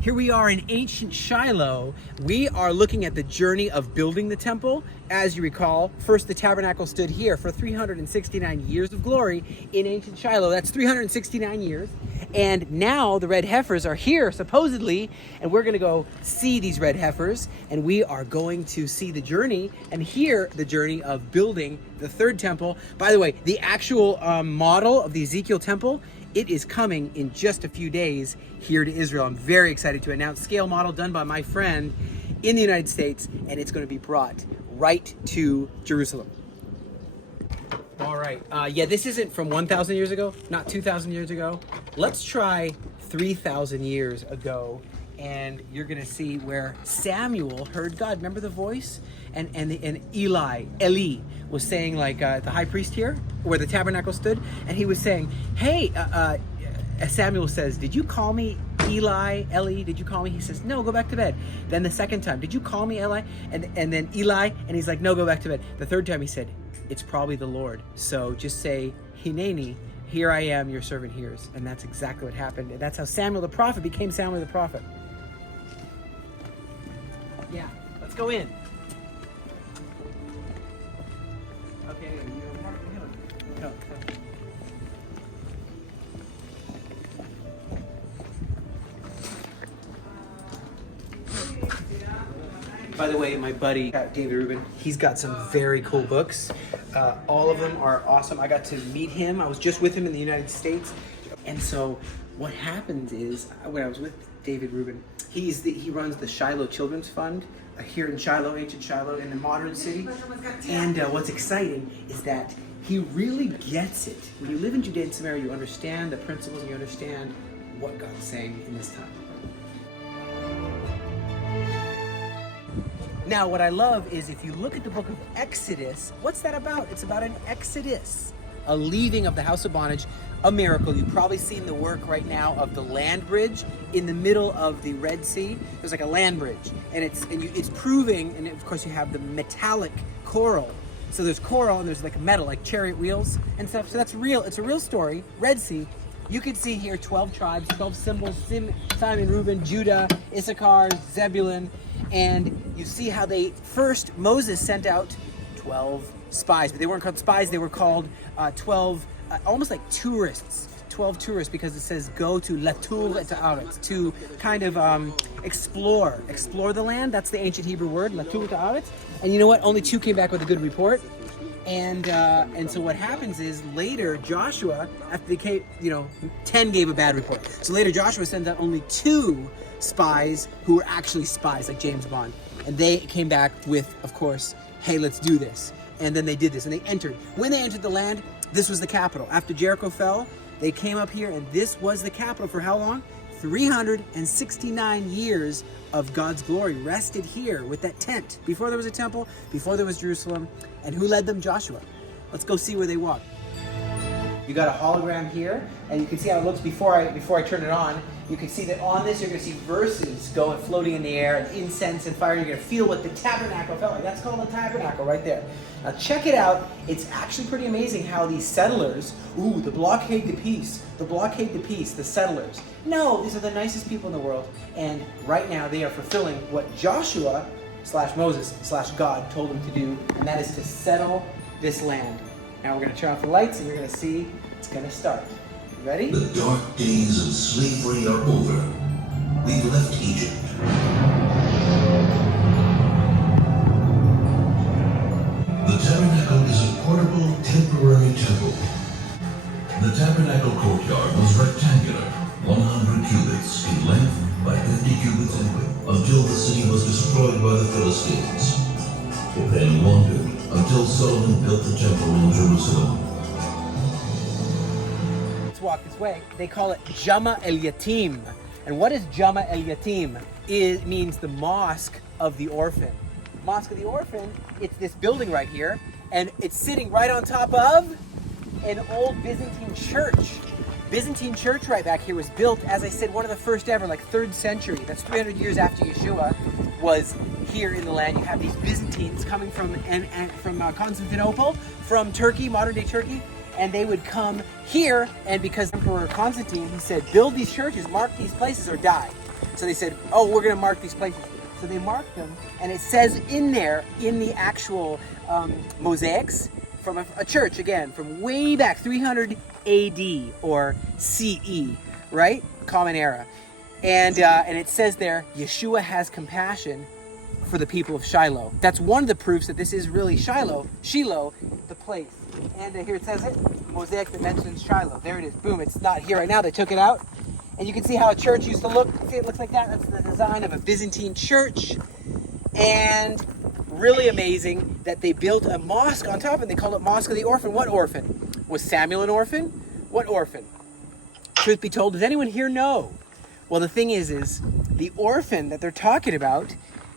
Here we are in ancient Shiloh. We are looking at the journey of building the temple. As you recall, first the tabernacle stood here for 369 years of glory in ancient Shiloh. That's 369 years. And now the red heifers are here, supposedly, and we're going to go see these red heifers, and we are going to see the journey and hear the journey of building the third temple. By the way, the actual model of the Ezekiel temple, it is coming in just a few days here to Israel. I'm very excited to announce scale model done by my friend in the United States, and it's going to be brought right to Jerusalem. All right. Yeah, this isn't from 1,000 years ago, not 2,000 years ago. Let's try 3,000 years ago, and you're going to see where Samuel heard God. Remember the voice? And Eli was saying, like, the high priest here, where the tabernacle stood, and he was saying, hey, Samuel says, did you call me Eli, did you call me? He says, no, go back to bed. Then the second time, did you call me Eli? And then Eli, and he's like, no, go back to bed. The third time he said, it's probably the Lord. So just say, Hineni, here I am, your servant hears. And that's exactly what happened. And that's how Samuel the prophet became Samuel the prophet. Yeah, let's go in. Okay, go. By the way, my buddy, David Rubin, he's got some very cool books. All of them are awesome. I got to meet him. I was just with him in the United States. And so what happens is, when I was with David Rubin, he runs the Shiloh Children's Fund here in Shiloh, ancient Shiloh, in the modern city. And what's exciting is that he really gets it. When you live in Judea and Samaria, you understand the principles and you understand what God's saying in this time. Now, what I love is if you look at the book of Exodus, what's that about? It's about an exodus, a leaving of the house of bondage, a miracle. You've probably seen the work right now of the land bridge in the middle of the Red Sea. There's like a land bridge, and it's proving, and of course you have the metallic coral. So there's coral and there's like metal, like chariot wheels and stuff. So that's real. It's a real story. Red Sea. You can see here 12 tribes, 12 symbols: Simon, Reuben, Judah, Issachar, Zebulun. And you see how Moses sent out 12 spies, but they weren't called spies, they were called 12, almost like tourists, 12 tourists, because it says go to Latur et Haaretz, to kind of explore the land. That's the ancient Hebrew word, Latur et Haaretz. And you know what? Only 2 came back with a good report. And so what happens is later Joshua, after they came, 10 gave a bad report. So later Joshua sends out only 2 spies who were actually spies, like James Bond. And they came back with, of course, hey, let's do this. And then they did this, and they entered. When they entered the land, this was the capital. After Jericho fell, they came up here, and this was the capital for how long? 369 years of God's glory rested here with that tent. Before there was a temple, before there was Jerusalem. And who led them? Joshua. Let's go see where they walked. You got a hologram here, and you can see how it looks before I turn it on. You can see that on this, you're going to see verses floating in the air, and incense and fire. You're going to feel what the tabernacle felt like. That's called the tabernacle right there. Now check it out. It's actually pretty amazing how these settlers, the blockade to peace, the settlers. No, these are the nicest people in the world. And right now they are fulfilling what Joshua / Moses / God told them to do, and that is to settle this land. Now we're going to turn off the lights, and you're going to see it's going to start. You ready? The dark days of slavery are over. We've left Egypt. The tabernacle is a portable, temporary temple. The tabernacle courtyard was rectangular, 100 cubits in length by 50 cubits in width, until the city was destroyed by the Philistines. It then wandered until Solomon built the temple in Jerusalem. Let's walk this way. They call it Jama El Yatim. And what is Jama El Yatim? It means the Mosque of the Orphan. Mosque of the Orphan, it's this building right here, and it's sitting right on top of an old Byzantine church. Byzantine church right back here was built, as I said, one of the first ever, like 3rd century. That's 300 years after Yeshua was here in the land. You have these Byzantines coming from Constantinople, from Turkey, modern day Turkey, and they would come here, and because Emperor Constantine, he said, build these churches, mark these places, or die. So they said, oh, we're going to mark these places. So they marked them, and it says in there, in the actual mosaics, from a church, again, from way back, 300 AD or CE, right? Common Era. And it says there, Yeshua has compassion for the people of Shiloh. That's one of the proofs that this is really Shiloh, the place. And here it says it, mosaic that mentions Shiloh. There it is, boom, it's not here right now, they took it out. And you can see how a church used to look. See, it looks like that. That's the design of a Byzantine church. And really amazing that they built a mosque on top, and they called it Mosque of the Orphan. What orphan? Was Samuel an orphan? What orphan? Truth be told, does anyone here know? Well, the thing is the orphan that they're talking about,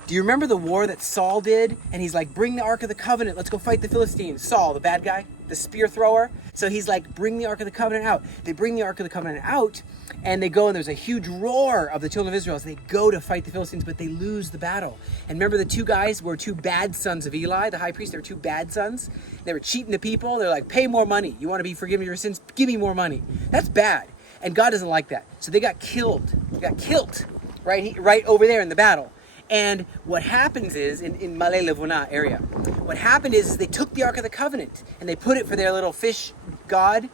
do you remember the war that Saul did? And he's like, bring the Ark of the Covenant. Let's go fight the Philistines. Saul, the bad guy, the spear thrower. So he's like, bring the Ark of the Covenant out. They bring the Ark of the Covenant out, and they go, and there's a huge roar of the children of Israel as they go to fight the Philistines, but they lose the battle. And remember, the two guys were two bad sons of Eli, the high priest. They were two bad sons. They were cheating the people. They're like, pay more money. You want to be forgiven of your sins? Give me more money. That's bad. And God doesn't like that. So they got killed. They got killed right over there in the battle. And what happens is, in Malay Levuna area, what happened is they took the Ark of the Covenant and they put it for their little fish god,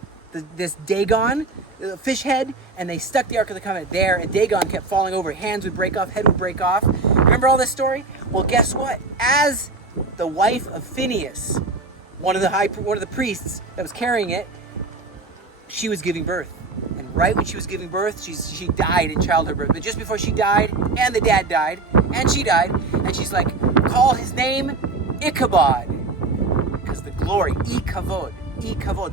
this Dagon, the fish head, and they stuck the Ark of the Covenant there, and Dagon kept falling over. Hands would break off, head would break off. Remember all this story? Well, guess what? As the wife of Phineas, one of the priests that was carrying it, she was giving birth. And right when she was giving birth, she died in childbirth. But just before she died, and the dad died, and she died, and she's like, call his name Ichabod. Because the glory, Ikavod,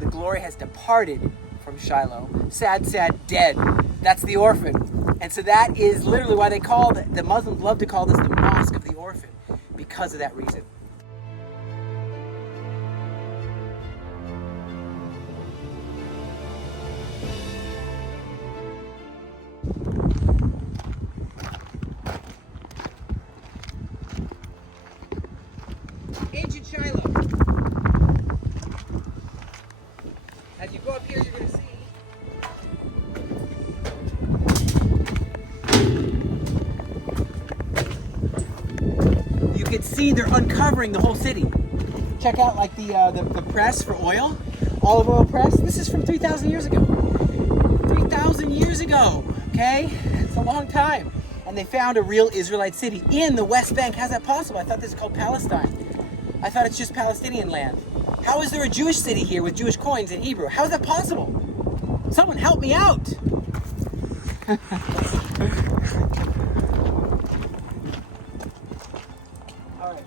the glory has departed from Shiloh. Sad, sad, dead. That's the orphan. And so that is literally why they call the Muslims love to call this the Mosque of the Orphan, because of that reason. Ancient Shiloh. As you go up here, you're going to see you can see they're uncovering the whole city. Check out like the press for oil, olive oil press. This is from 3,000 years ago. 3,000 years ago, okay? It's a long time. And they found a real Israelite city in the West Bank. How's that possible? I thought this is called Palestine. I thought it's just Palestinian land. How is there a Jewish city here with Jewish coins in Hebrew? How is that possible? Someone help me out. All right.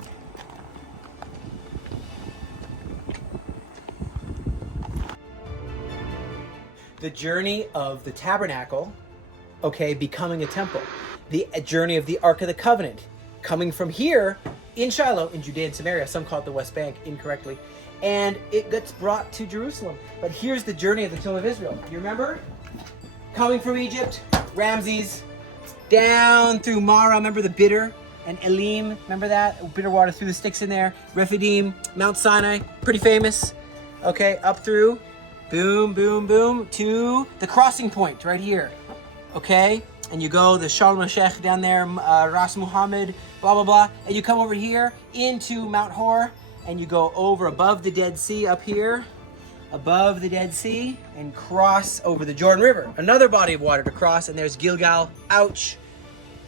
The journey of the Tabernacle, okay, becoming a temple. The journey of the Ark of the Covenant, coming from here in Shiloh, in Judea and Samaria, some call it the West Bank incorrectly, and it gets brought to Jerusalem. But here's the journey of the children of Israel. You remember? Coming from Egypt, Ramses, down through Mara, remember the bitter, and Elim, remember that? Bitter water through the sticks in there. Rephidim, Mount Sinai, pretty famous. Okay, up through, boom, boom, boom, to the crossing point right here. Okay? And you go the Shalom Sheikh down there, Ras Muhammad, blah, blah, blah. And you come over here into Mount Hor, and you go over above the Dead Sea up here, above the Dead Sea, and cross over the Jordan River. Another body of water to cross, and there's Gilgal, ouch.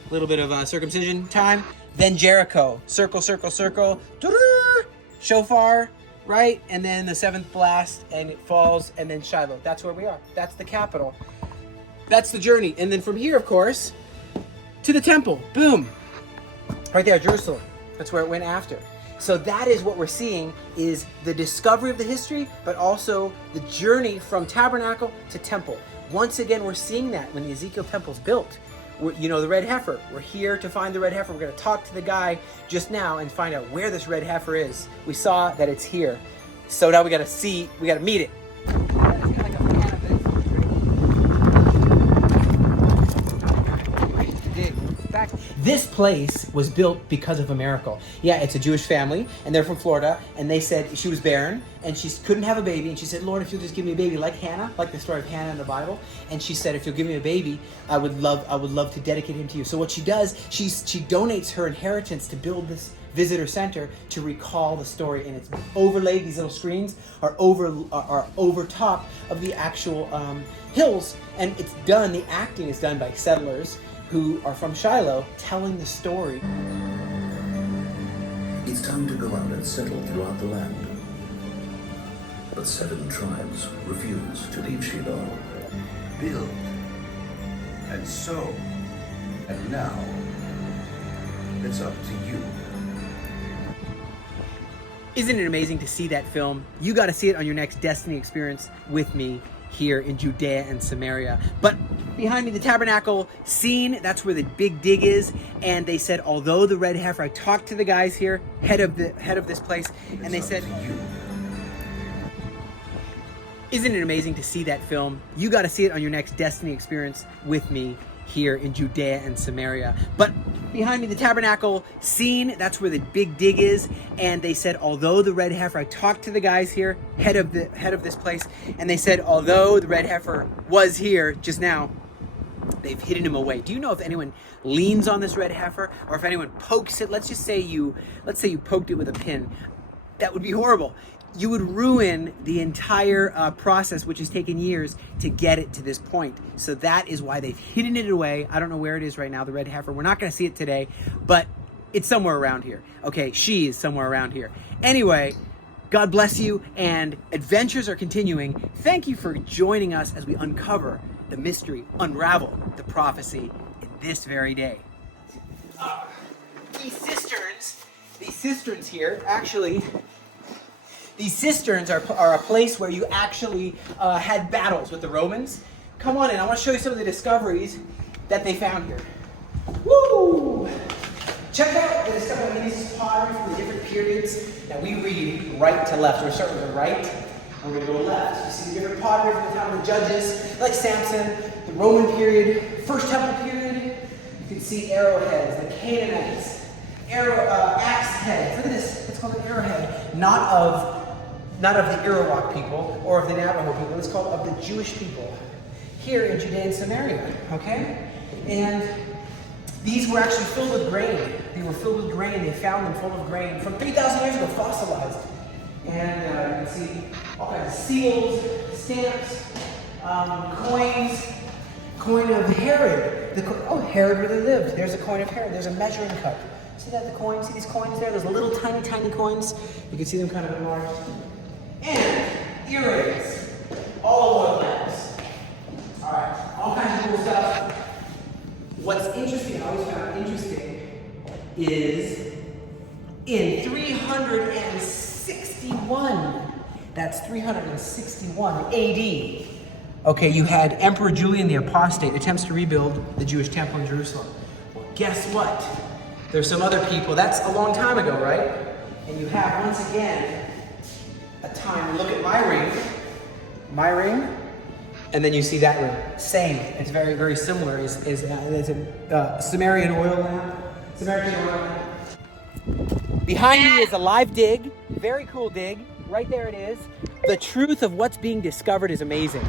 A little bit of circumcision time. Then Jericho, circle, circle, circle, shofar, right? And then the seventh blast, and it falls, and then Shiloh. That's where we are. That's the capital. That's the journey. And then from here, of course, to the temple. Boom. Right there, Jerusalem. That's where it went after. So that is what we're seeing, is the discovery of the history, but also the journey from tabernacle to temple. Once again, we're seeing that when the Ezekiel temple's built. You know, the Red Heifer. We're here to find the Red Heifer. We're going to talk to the guy just now and find out where this Red Heifer is. We saw that it's here. So now we got to meet it. This place was built because of a miracle. Yeah, it's a Jewish family, and they're from Florida, and they said she was barren, and she couldn't have a baby, and she said, Lord, if you'll just give me a baby, like Hannah, like the story of Hannah in the Bible, and she said, if you'll give me a baby, I would love to dedicate him to you. So what she does, she donates her inheritance to build this visitor center to recall the story, and it's overlaid. These little screens are over top of the actual hills, and it's done. The acting is done by settlers who are from Shiloh, telling the story. It's time to go out and settle throughout the land. But 7 tribes refuse to leave Shiloh. Build and sow. And now, it's up to you. Isn't it amazing to see that film? You got to see it on your next Destiny experience with me here in Judea and Samaria. But behind me, the Tabernacle scene, that's where the big dig is. And they said, although the Red Heifer, I talked to the guys here, head of this place, and they said, isn't it amazing to see that film? You got to see it on your next Destiny experience with me here in Judea and Samaria. But behind me, the Tabernacle scene, that's where the big dig is. And they said, although the Red Heifer, I talked to the guys here, head of this place, and they said, although the Red Heifer was here just now, they've hidden him away. Do you know if anyone leans on this Red Heifer, or if anyone pokes it? Let's say you poked it with a pin. That would be horrible. You would ruin the entire process, which has taken years to get it to this point. So that is why they've hidden it away. I don't know where it is right now, the Red Heifer. We're not going to see it today, but it's somewhere around here. Okay, she is somewhere around here. Anyway, God bless you, and adventures are continuing. Thank you for joining us as we uncover the mystery, unravel the prophecy in this very day. These cisterns here, actually, these cisterns are a place where you actually had battles with the Romans. Come on in, I want to show you some of the discoveries that they found here. Woo! Check out the discovery of these pottery from the different periods that we read right to left. We're going to start with the right, and we're going to go left. You see the different pottery from the time of the judges, like Samson, the Roman period, First Temple period. You can see arrowheads, the Canaanites, axe heads. Look at this, it's called an arrowhead, not of the Arawak people or of the Navajo people. It's called of the Jewish people here in Judea and Samaria, okay? And these were actually filled with grain. They were filled with grain. They found them full of grain from 3,000 years ago, fossilized. And you can see all kinds of seals, stamps, coins, coin of Herod. Herod really lived. There's a coin of Herod. There's a measuring cup. See that, the coins? See these coins there? Those little tiny, tiny coins. You can see them kind of enlarged. And earrings. All oil lamps. All right, all kinds of cool stuff. What's interesting, I always found interesting, is in 361, that's 361 AD, okay, you had Emperor Julian the Apostate attempts to rebuild the Jewish temple in Jerusalem. Well, guess what? There's some other people, that's a long time ago, right? And you have, once again, a time, look at my ring, and then you see that ring. Same, it's very, very similar. It's a Sumerian oil lamp. Behind me is a live dig, very cool dig. Right there it is. The truth of what's being discovered is amazing.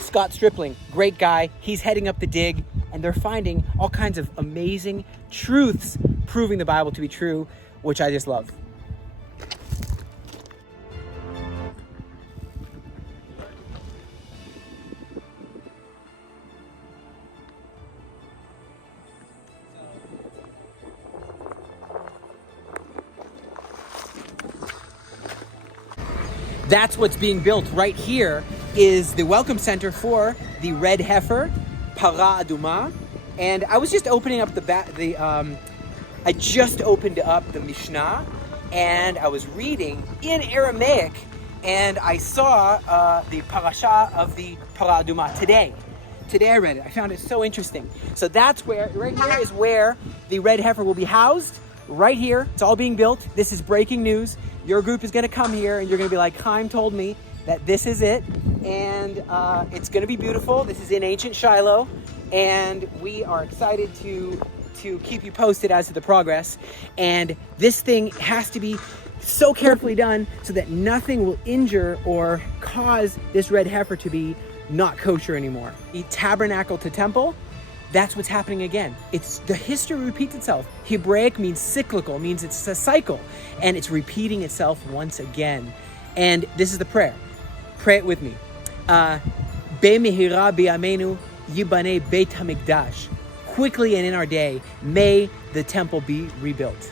Scott Stripling, great guy. He's heading up the dig, and they're finding all kinds of amazing truths proving the Bible to be true, which I just love. That's what's being built right here is the welcome center for the Red Heifer, Para Aduma. And I was just opening up I just opened up the Mishnah, and I was reading in Aramaic, and I saw the parasha of the Para Aduma today. Today I read it. I found it so interesting. So that's where, right here is where the Red Heifer will be housed. Right here, it's all being built. This is breaking news. Your group is going to come here, and you're going to be like, Chaim told me that this is it, and it's going to be beautiful. This is in ancient Shiloh, and we are excited to to keep you posted as to the progress. And this thing has to be so carefully done so that nothing will injure or cause this red heifer to be not kosher anymore. The tabernacle to temple, that's what's happening again. It's the history repeats itself. Hebraic means cyclical, means it's a cycle, and it's repeating itself once again. And this is the prayer. Pray it with me. Be'mehira bi'amenu yibane Beit HaMikdash. Quickly and in our day, may the temple be rebuilt.